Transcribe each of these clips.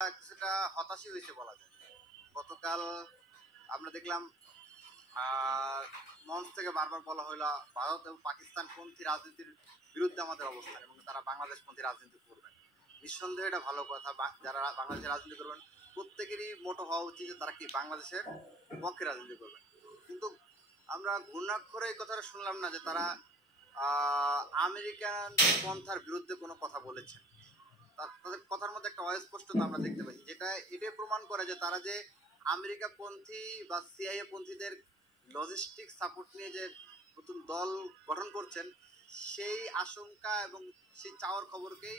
কিছুটা হতাশই হয়েছে বলা যায়। গতকাল আমরা দেখলাম মঞ্চ থেকে বারবার বলা হলো ভারত এবং পাকিস্তান পন্থী রাজনীতির বিরুদ্ধে আমাদের অবস্থান এবং তারা বাংলাদেশ পন্থী রাজনীতি করবেন। নিঃসন্দেহে এটা ভালো কথা। যারা বাংলাদেশে রাজনীতি করবেন প্রত্যেকেরই মোটো হওয়া উচিত যে তারা কি বাংলাদেশের পক্ষে রাজনীতি করবেন। কিন্তু আমরা ঘূর্ণাক্ষরে এই কথাটা শুনলাম না যে তারা আমেরিকান পন্থার বিরুদ্ধে কোনো কথা বলেছেন। তাদের কথার মধ্যে একটা অস্পষ্টতা আমরা দেখতে পাচ্ছি, যেটা এটাই প্রমাণ করে যে তারা যে আমেরিকা পন্থী বা সিআইএ পন্থীদের লজিস্টিক সাপোর্ট নিয়ে যে নতুন দল গঠন করছেন সেই আশঙ্কা এবং সেই চাওয়ার খবরকেই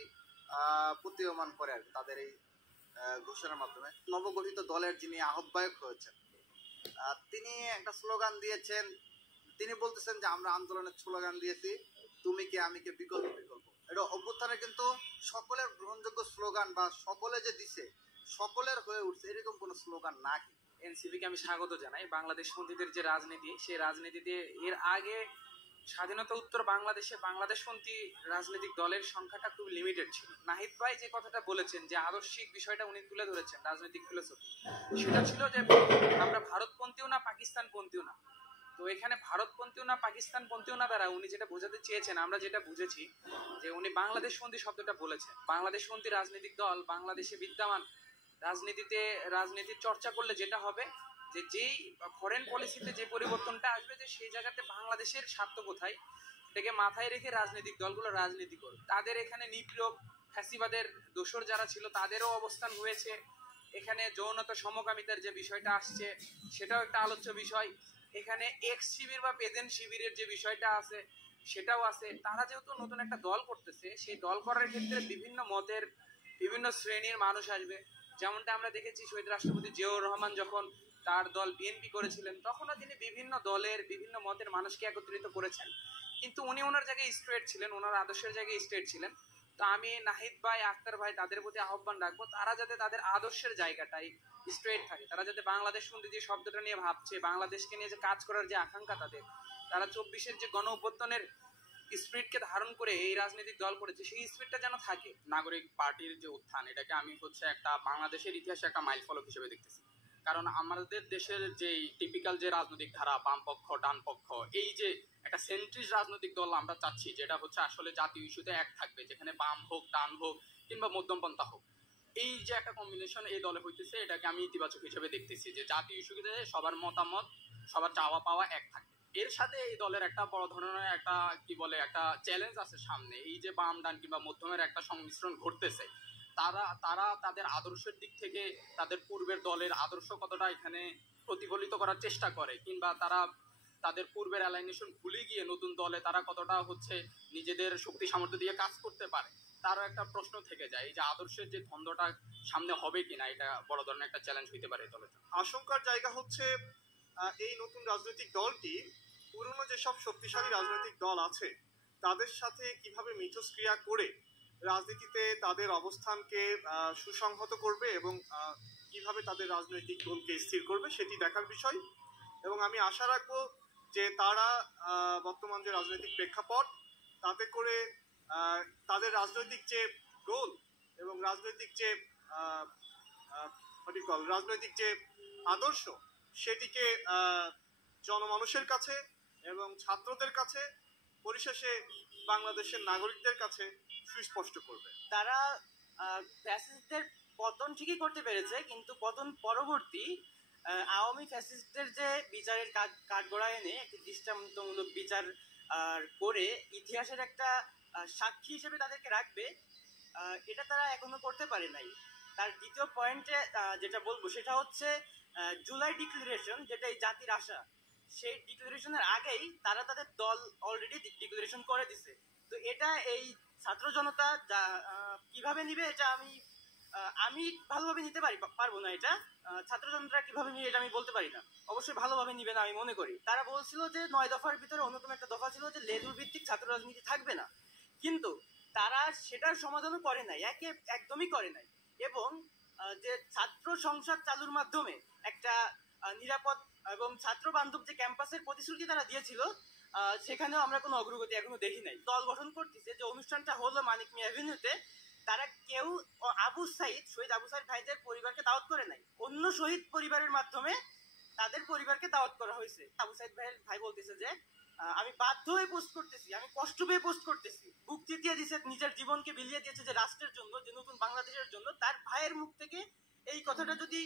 প্রতীয়মান করে আর কি তাদের এই ঘোষণার মাধ্যমে। নবগঠিত দলের যিনি আহ্বায়ক হয়েছেন তিনি একটা স্লোগান দিয়েছেন। তিনি বলতেছেন যে আমরা আন্দোলনের স্লোগান দিয়েছি তুমি কে আমি কে বিকল্প বিকল্প। এটা অভ্যুত্থানে কিন্তু সকলের গ্রহণযোগ্য স্লোগান বা সকলে যে দিছে সকলের হয়ে উঠছে এরকম কোনো স্লোগান না। কি এনসিপিকে আমি স্বাগত জানাই। বাংলাদেশ পন্থীদের যে রাজনীতি, সেই রাজনীতিতে এর আগে স্বাধীনতা উত্তর বাংলাদেশে বাংলাদেশপন্থী রাজনৈতিক দলের সংখ্যাটা খুব লিমিটেড ছিল। নাহিদ ভাই যে কথাটা বলেছেন, যে আদর্শিক বিষয়টা উনি তুলে ধরেছেন, রাজনৈতিক ফিলোসফি, সেটা ছিল যে আমরা ভারতপন্থীও না পাকিস্তানপন্থীও না। তো এখানে ভারতপন্থীও না পাকিস্তানপন্থীও না দ্বারা উনি যেটা বোঝাতে চেয়েছেন, আমরা যেটা বুঝেছি যে উনি বাংলাদেশপন্থী শব্দটা বলেছেন। বাংলাদেশপন্থী রাজনৈতিক দল বাংলাদেশে বিদ্যমান রাজনীতির চর্চা করলে যেটা হবে যে যেই ফরেন পলিসিতে যে পরিবর্তনটা আসবে, যে সেই জায়গাতে বাংলাদেশের স্বার্থ কোথায় এটাকে মাথায় রেখে রাজনৈতিক দলগুলো রাজনীতি করবে। তাদের এখানে নিপীড়ক ফ্যাসিবাদের দোসর যারা ছিল তাদেরও অবস্থান হয়েছে। এখানে যৌনতা সমকামিতার যে বিষয়টা আসছে সেটাও একটা আলোচ্য বিষয়। এখানে এক্স শিবির বা প্রেজেন্ট শিবিরের যে বিষয়টা আছে সেটাও আছে। তারা যেহেতু নতুন একটা দল করতেছে, সেই দল করার ক্ষেত্রে বিভিন্ন মতের বিভিন্ন শ্রেণীর মানুষ আসবে। যেমনটা আমরা দেখেছি শহীদ রাষ্ট্রপতি জিয়াউর রহমান যখন তার দল বিএনপি করেছিলেন, তখনও তিনি বিভিন্ন দলের বিভিন্ন মতের মানুষকে একত্রিত করেছেন, কিন্তু উনি ওনার জায়গায় স্ট্রেট ছিলেন, ওনার আদর্শের জায়গায় স্ট্রেট ছিলেন। তো আমি নাহিদ ভাই, আক্তার ভাই, তাদের প্রতি আহ্বান রাখবো তারা যাতে তাদের আদর্শের জায়গাটাই স্ট্রেট থাকে। তারা যাতে বাংলাদেশ সন্ধি যে শব্দটা নিয়ে ভাবছে, বাংলাদেশকে নিয়ে যে কাজ করার যে আকাঙ্ক্ষা তাদের, তারা 24-এর যে গণ অভ্যুত্থানের স্পিরিটকে ধারণ করে এই রাজনৈতিক দল করেছে, সেই স্পিরিটটা যেন থাকে। নাগরিক পার্টির যে উত্থান, এটাকে আমি একটা বাংলাদেশের ইতিহাসে একটা মাইল ফলক হিসেবে দেখতেছি। কারণ আমাদের দেশের যে টিপিক্যাল যে রাজনৈতিক ধারা, বাম পক্ষ ডান পক্ষ, এই যে একটা সেন্ট্রিস্ট রাজনৈতিক দল আমরা চাচ্ছি, যেটা আসলে জাতীয় ইস্যুতে এক থাকবে, যেখানে বাম হোক ডান হোক কিংবা মধ্যমপন্থা হোক, এই যে একটা কম্বিনেশন এই দলে হইতেছে, এটাকে আমি ইতিবাচক হিসেবে দেখতেছি যে জাতীয় ইস্যুতে সবার মতামত, সবার চাওয়া পাওয়া এক থাকে। এর সাথে এই দলের একটা বড় ধরনের একটা একটা চ্যালেঞ্জ আছে সামনে। এই যে বাম ডান কিংবা মধ্যমের একটা সংমিশ্রণ ঘটতেছে, তারা তাদের আদর্শের দিক থেকে তাদের পূর্বের দলের আদর্শ কতটা এখানে প্রতিফলিত করার চেষ্টা করে, কিংবা তারা তাদের পূর্বের অ্যালাইনেশন ভুলে গিয়ে নতুন দলে তারা কতটা নিজেদের শক্তি সামর্থ্য দিয়ে কাজ করতে পারে, তারও একটা প্রশ্ন থেকে যায়। এই যে আদর্শের যে দ্বন্দ্বটা সামনে হবে কিনা, এটা বড় ধরনের একটা চ্যালেঞ্জ হইতে পারে দলের জন্য। আশঙ্কার জায়গা হচ্ছে এই নতুন রাজনৈতিক দলটি পুরনো যেসব শক্তিশালী রাজনৈতিক দল আছে তাদের সাথে কিভাবে মিথস্ক্রিয়া করে রাজনীতিতে তাদের অবস্থানকে সুসংহত করবে এবং কিভাবে তাদের রাজনৈতিক গোলকে স্থির করবে সেটি দেখার বিষয়। এবং আমি আশা রাখবো যে তারা বর্তমান যে রাজনৈতিক প্রেক্ষাপট, তাতে করে তাদের রাজনৈতিক যে গোল এবং রাজনৈতিক যে আদর্শ, সেটিকে জনমানুষের কাছে এবং ছাত্রদের কাছে, পরিশেষে বাংলাদেশের নাগরিকদের কাছে সুস্পষ্ট করবে। তারা ফ্যাসিস্টদের পতন ঠিকই করতে পেরেছে, কিন্তু পতন পরবর্তী আওয়ামী ফ্যাসিস্টদের যে বিচারের কাঠগড়ায় এনে একটি দৃষ্টান্তমূলক বিচার করে ইতিহাসের একটা সাক্ষী হিসেবে তাদেরকে রাখবে, এটা তারা এখনো করতে পারে নাই। তার দ্বিতীয় পয়েন্টে যেটা বলবো সেটা হচ্ছে জুলাই ডিক্লারেশন, যেটা এই জাতির আশা, সেই ডিক্লারেশনের আগেই তারা তাদের দল অলরেডি ডিক্লারেশন করে দিছে। তো এটা এই ছাত্র জনতা কিভাবে নিবে, এটা আমি ভালোভাবে নিতে পারবো না। এটা ছাত্র জনতা কিভাবে নিবে এটা আমি বলতে পারি না। অবশ্যই ভালোভাবে নিবে না আমি মনে করি। তারা বলছিল যে 9 দফার ভিতরে অন্যতম একটা দফা ছিল যে লেজুর ভিত্তিক ছাত্র রাজনীতি থাকবে না, কিন্তু তারা সেটার সমাধানও করে নাই, একদমই করে নাই। এবং যে ছাত্র সংসদ চালুর মাধ্যমে একটা নিরাপদ এবং ছাত্র বান্ধব যে ক্যাম্পাসের প্রতিশ্রুতি তারা দিয়েছিল, সেখানেও আমরা কোনো অগ্রগতি এখনো দেখি নাই। দল গঠন করতেছে, যে অনুষ্ঠানটা হলো মানিক মিয়া অ্যাভিনিউতে, তারা কেউ শহীদ আবু সাইদ ভাইদের পরিবারকে দাওয়াত করে নাই, অন্য শহীদ পরিবারের মাধ্যমে তাদের পরিবারকে দাওয়াত করা হয়েছে। আবু সাইদ ভাই বলতেছে যে আমি বাধ্য হয়ে পোস্ট করতেছি, আমি কষ্ট পেয়ে পোস্ট করতেছি, বুক চিতিয়ে দিয়েছে, নিজের জীবনকে বিলিয়ে দিয়েছে যে রাষ্ট্রের জন্য, যে নতুন বাংলাদেশের জন্য। তার ভাইয়ের মুখ থেকে এই কথাটা যদি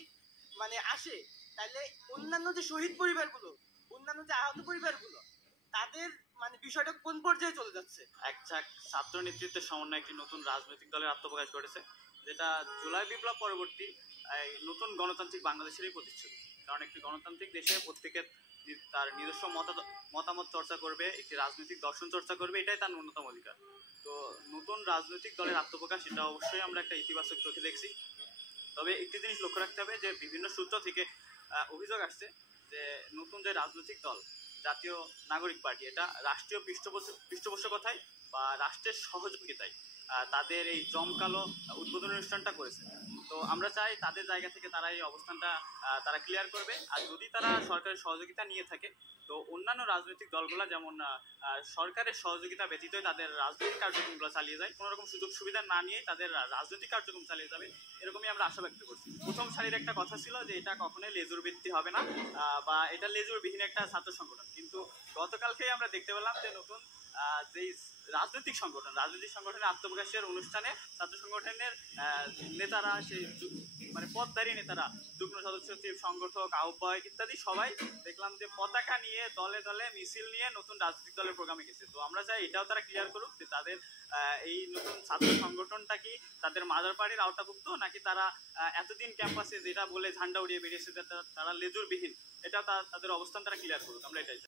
মানে আসে, তাহলে অন্যান্য যে শহীদ পরিবারগুলো, অন্যান্য যে আহত পরিবারগুলো, তাদের মানে বিষয়টা কোন পর্যায়ে চলে যাচ্ছে। একটা ছাত্র নেতৃত্বের সমন্বয়ে একটি নতুন রাজনৈতিক দলের আত্মপ্রকাশ ঘটেছে, যেটা জুলাই বিপ্লব পরবর্তী এই নতুন গণতান্ত্রিক বাংলাদেশেরই প্রতিচ্ছবি। কারণ একটি গণতান্ত্রিক দেশে প্রত্যেকে তার নিজস্ব মতামত চর্চা করবে, একটি রাজনৈতিক দর্শন চর্চা করবে, এটাই তার ন্যূনতম অধিকার। তো নতুন রাজনৈতিক দলের আত্মপ্রকাশ, এটা অবশ্যই আমরা একটা ইতিবাচক চোখে দেখছি। তবে একটি জিনিস লক্ষ্য রাখতে হবে যে বিভিন্ন সূত্র থেকে অভিযোগ আসছে যে নতুন যে রাজনৈতিক দল জাতীয় নাগরিক পার্টি, এটা রাষ্ট্রীয় পৃষ্ঠপোষকতায় বা রাষ্ট্রের সহযোগিতায় তাদের এই জমকালো উদ্বোধনী অনুষ্ঠানটা করেছে। তো আমরা চাই তাদের জায়গা থেকে তারা এই অবস্থানটা তারা ক্লিয়ার করবে। আর যদি তারা সরকারের সহযোগিতা নিয়ে থাকে, তো অন্যান্য রাজনৈতিক দলগুলো যেমন সরকারের সহযোগিতা ব্যতীতই তাদের রাজনৈতিক কার্যক্রমগুলো চালিয়ে যায়, কোনো রকম সুযোগ সুবিধা না নিয়ে তাদের রাজনৈতিক কার্যক্রম চালিয়ে যাবে, এরকমই আমরা আশা ব্যক্ত করছি। প্রথম সারির একটা কথা ছিল যে এটা কখনোই লেজুর ভিত্তি হবে না, বা এটা লেজুরবিহীন একটা ছাত্র সংগঠন। কিন্তু গতকালকেই আমরা দেখতে পেলাম যে নতুন যেই রাজনৈতিক সংগঠনের আত্মপ্রকাশের অনুষ্ঠানে ছাত্র সংগঠনের নেতারা, সেই মানে পদধারী নেতারা, যুগ্ম সদস্য সচিব, সংগঠক, আহ্বায়ক ইত্যাদি সবাই দেখলাম যে পতাকা নিয়ে দলে দলে মিছিল নিয়ে নতুন রাজনৈতিক দলের প্রোগ্রামে গেছে। তো আমরা চাই এটাও তারা ক্লিয়ার করুক যে তাদের এই নতুন ছাত্র সংগঠনটা কি তাদের মাদার পার্টির আওতাভুক্ত, নাকি তারা এতদিন ক্যাম্পাসে যেটা বলে ঝান্ডা উড়িয়ে বেরিয়েছে তারা লেজুরবিহীন, এটা তাদের অবস্থান তারা ক্লিয়ার করুক, আমরা এটাই চাই।